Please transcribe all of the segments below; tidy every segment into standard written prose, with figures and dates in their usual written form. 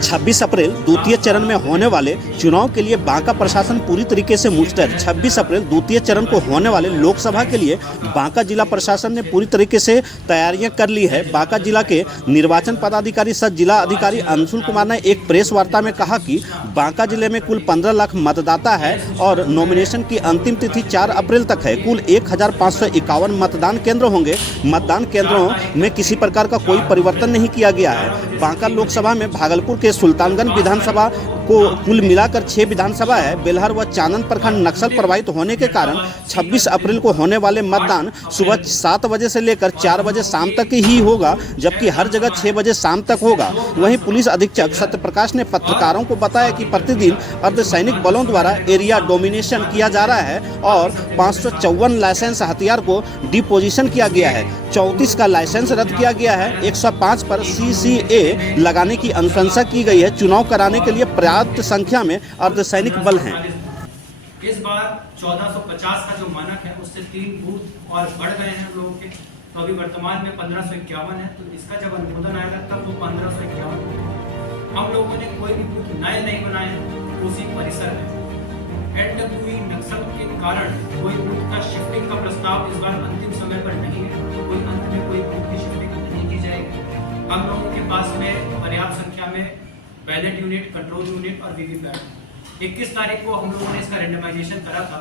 26 अप्रैल द्वितीय चरण में होने वाले चुनाव के लिए बांका प्रशासन पूरी तरीके से मुस्तैद। 26 अप्रैल द्वितीय चरण को होने वाले लोकसभा के लिए बांका जिला प्रशासन ने पूरी तरीके से तैयारियां कर ली है। बांका जिला के निर्वाचन पदाधिकारी सह जिला अधिकारी अंशुल कुमार ने एक प्रेस वार्ता में कहा कि बांका जिले में कुल 15 लाख मतदाता है और नॉमिनेशन की अंतिम तिथि 4 अप्रैल तक है। कुल 1551 मतदान केंद्र होंगे। मतदान केंद्रों में किसी प्रकार का कोई परिवर्तन नहीं किया गया है। बांका लोकसभा में भागलपुर के सुल्तानगंज विधानसभा को कुल मिलाकर 6 विधानसभा है। बेलहर व चानन प्रखंड नक्सल प्रभावित होने के कारण 26 अप्रैल को होने वाले मतदान सुबह 7 बजे से लेकर 4 बजे शाम तक ही होगा, जबकि हर जगह 6 बजे शाम तक होगा। वहीं पुलिस अधीक्षक सत्यप्रकाश ने पत्रकारों को बताया कि प्रतिदिन अर्धसैनिक बलों द्वारा एरिया डोमिनेशन किया जा रहा है और 554 लाइसेंस हथियार को डिपोजिशन किया गया है। 34 का लाइसेंस रद्द किया गया है। 105 पर CCA लगाने की अनुशंसा की गई है। चुनाव कराने के लिए पर्याप्त संख्या में अर्धसैनिक बल हैं। इस बार 1450 का जो मानक है उससे 3 बूथ और बढ़ गए हैं लोगों के, तो अभी वर्तमान में 1551 है। तो इसका जब अनुमोदन आएगा तब वो 1551 होगा। हम लोगों ने कोई भी बूथ नए नहीं बनाए उसी परिसर में। NWE नक्सल के कारण कोई बूथ का शिफ्टिंग का प्रस्ताव इस बार अंतिम समय पर नहीं है, तो कोई अंत में कोई बूथ की शिफ्टिंग नहीं की जाएगी। हम लोगों के पास में पर्याप्त संख्या में बैलेट यूनिट, कंट्रोल यूनिट और वीवीपैट। 21 तारीख को हम लोगों ने इसका रेंडमाइजेशन करा था।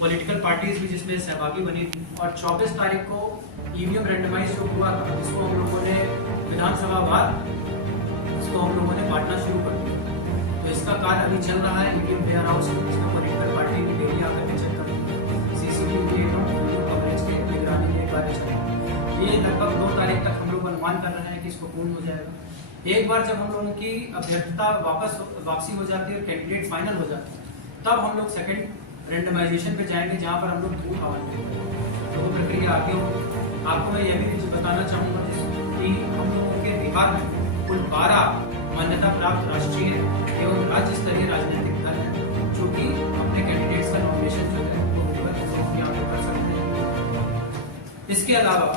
पॉलिटिकल पार्टीज भी जिसमें सहभागी बनी थी और 24 तारीख को EVM रेंडमाइज जो हुआ था जिसको हम लोगों ने विधानसभा वार इसको हम लोगों ने बांटना शुरू कर दिया। तो इसका कार्य अभी चल रहा है EVM वेयर हाउस में, जिसमें पॉलिटिकल पार्टी की डेली आकर के चेक कर CCTV कवरेज के निगरानी के कार्य चल रहा है। ये लगभग 2 तारीख तक हम लोग अनुमान कर रहे हैं कि इसको पूर्ण हो जाएगा। एक बार जब हम लोगों की अभ्यर्थता वापसी हो जाती है, कैंडिडेट फाइनल हो जाता है, तब हम लोग सेकंड रेंडमाइजेशन पे जाएंगे जहां पर हम लोग बूथ आवंटित करेंगे। तो वो प्रक्रिया आगे होगी। आपको मैं यह भी बताना चाहूँगा कि हम लोगों के बिहार में कुल 12 मान्यता प्राप्त राष्ट्रीय एवं राज्य स्तरीय राजनीतिक दल हैं जो कि अपने कैंडिडेट्स का नॉमिनेशन जो है वो यहाँ पे कर सकते हैं। इसके अलावा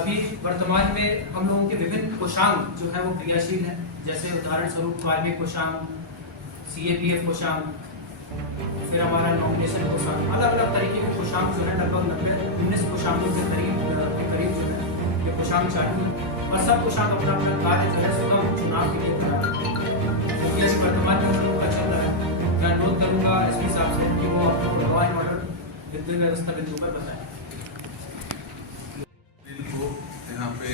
अभी वर्तमान में हम लोगों के विभिन्न कोषांग जो है वो क्रियाशील हैं, जैसे उदाहरण स्वरूप कार्मिक कोषांग, CAPF कोषांग, फिर हमारा नॉमिनेशन कोषांग, अलग अलग तरीके के कोषांग जो है लगभग 19 कोषांगों के करीब जो है ये कोषांग चालू है और सब कोषांग अपना अपना कार्य जो है सुगम चुनाव के लिए करा रहे हैं। क्योंकि ऐसे वर्तमान में हम लोगों का चल रहा है, मैं अनुरोध करूँगा SP साहब से कि वो आपको लॉ एंड ऑर्डर विद्युत व्यवस्था बिंदु पर बताएं। यहाँ पे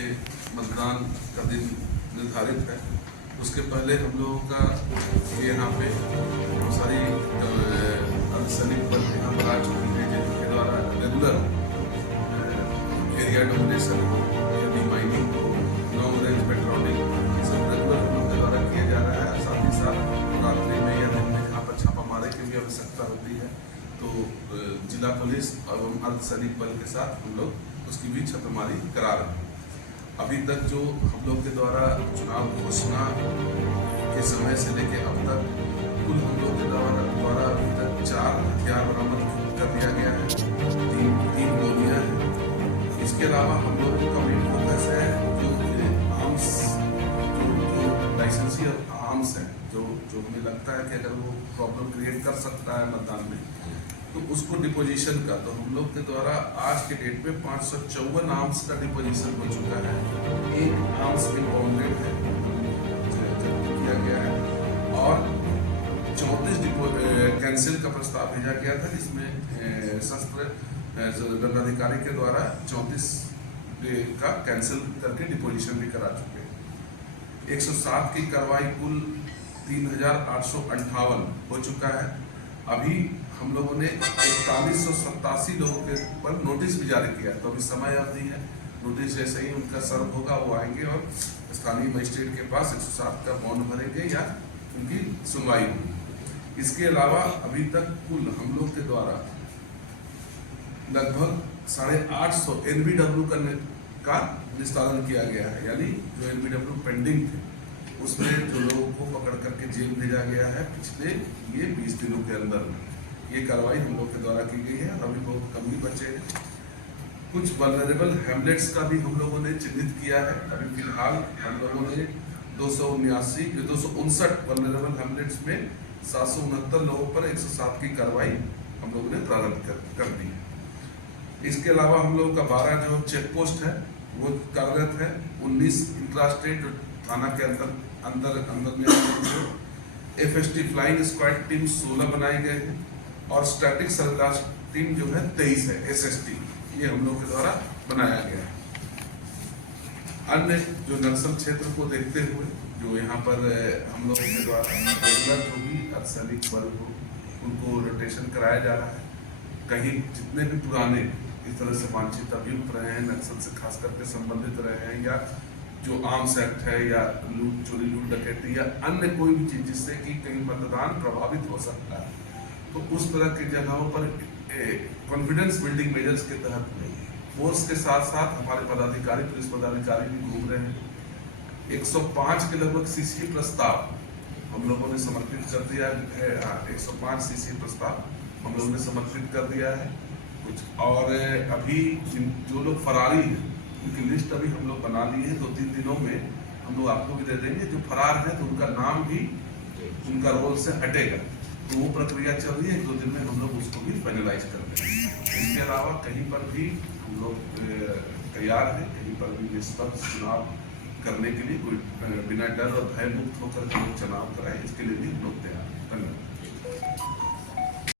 मतदान का दिन निर्धारित है। उसके पहले हम लोगों का यहाँ पे बहुत सारी अर्धसैनिक बल यहाँ पर आ चुकी है जिनके द्वारा रेगुलर एरिया डोमिनेशन हो, यदि माइनिंग हो, लॉन्ग रेंज पेट्रोलिंग, ये सब रेगुलर हम लोग के द्वारा किया जा रहा है। साथ ही साथ रात्रि में या दिन में यहाँ पर छापामारी की भी आवश्यकता होती है, तो जिला पुलिस एवं अर्धसैनिक बल के साथ हम लोग उसकी भी छापेमारी करा रहे हैं। अभी तक जो हम लोग के द्वारा चुनाव घोषणा के समय से लेकर अब तक कुल हम लोग के द्वारा अभी तक 4 हथियार बरामद कर दिया गया है, 3 गोलियां हैं। इसके अलावा हम लोगों का मेन फोकस है जो आर्म्स, जो लाइसेंसी आर्म्स हैं, जो हमें लगता है कि अगर वो प्रॉब्लम क्रिएट कर सकता है मतदान में, तो उसको डिपोजिशन का, तो हम लोग के द्वारा आज के डेट में 554 आर्म्स का डिपोजिशन हो चुका है। 1 आर्म्स इम्पाउंडेड है किया गया है और 34 कैंसिल का प्रस्ताव भेजा गया था, जिसमें शस्त्र दंडाधिकारी के द्वारा 34 का कैंसिल करके डिपोजिशन भी करा चुके हैं। 107 की कार्रवाई कुल 3858 हो चुका है। अभी हम लोगों ने 4187 लोगों के पर नोटिस भी जारी किया है, तो अभी समय अवधि है। नोटिस जैसे ही उनका सर्व होगा वो आएंगे और स्थानीय मजिस्ट्रेट के पास 107 का बॉन्ड भरेंगे या उनकी सुनवाई होगी। इसके अलावा अभी तक कुल हम लोग के द्वारा लगभग 850 NBW का निस्तारण किया गया है, यानी जो NBW पेंडिंग थे उसमें जो लोगों को पकड़ करके जेल भेजा गया है पिछले ये 20 दिनों के अंदर में, ये कार्रवाई हम लोग के द्वारा की गई है। अभी बहुत कम ही बचे हैं। कुछ वल्नरेबल हैमलेट्स का भी हम लोगों ने चिन्हित किया है। अभी फिलहाल हम लोगों ने 259 वल्नरेबल हैमलेट्स में 769 लोगों पर 107 की कार्रवाई हम लोगों ने प्रारंभ कर दी है। इसके अलावा हम लोगों का 12 जो चेक पोस्ट है वो कार्यरत है। 19 इंट्रास्टेट जो थाना के अंदर में FST फ्लाइंग स्क्वाड टीम 16 बनाए गए हैं और स्टैटिक सर्विलांस टीम जो है 23 है SST, ये हम लोग के द्वारा बनाया गया है। अन्य जो नक्सल क्षेत्र को देखते हुए जो यहाँ पर हम लोगों के द्वारा रेगुलर जो भी अर्धसैनिक बल हो उनको रोटेशन कराया जा रहा है। कहीं जितने भी पुराने इस तरह से वांछित अभियुक्त रहे हैं, नक्सल से खास करके संबंधित रहे हैं, या जो आर्म्स एक्ट है या लूट चोरी लूट डकैती या अन्य कोई भी चीज जिससे कि कहीं मतदान प्रभावित हो सकता है, तो उस तरह की जगहों पर कॉन्फिडेंस बिल्डिंग मेजर्स के तहत फोर्स के साथ साथ हमारे पदाधिकारी, पुलिस पदाधिकारी भी घूम रहे हैं। 105 के लगभग CC प्रस्ताव हम लोगों ने समर्पित कर दिया है। 105 CC प्रस्ताव हम लोगों ने समर्पित कर दिया है कुछ, और अभी जो लोग फरारी हैं उनकी लिस्ट अभी हम लोग बना ली है। 2-3 दिनों में हम लोग आपको भी दे देंगे। जो फरार है तो उनका नाम भी उनका रोल से हटेगा, तो वो प्रक्रिया चल रही है। 1-2 दिन में हम लोग उसको भी फाइनलाइज कर देंगे। इसके अलावा कहीं पर भी हम लोग तैयार हैं, कहीं पर भी निष्पक्ष चुनाव करने के लिए कोई बिना डर और भय मुक्त होकर के चुनाव कराए, इसके लिए भी हम लोग तैयार हैं। धन्यवाद।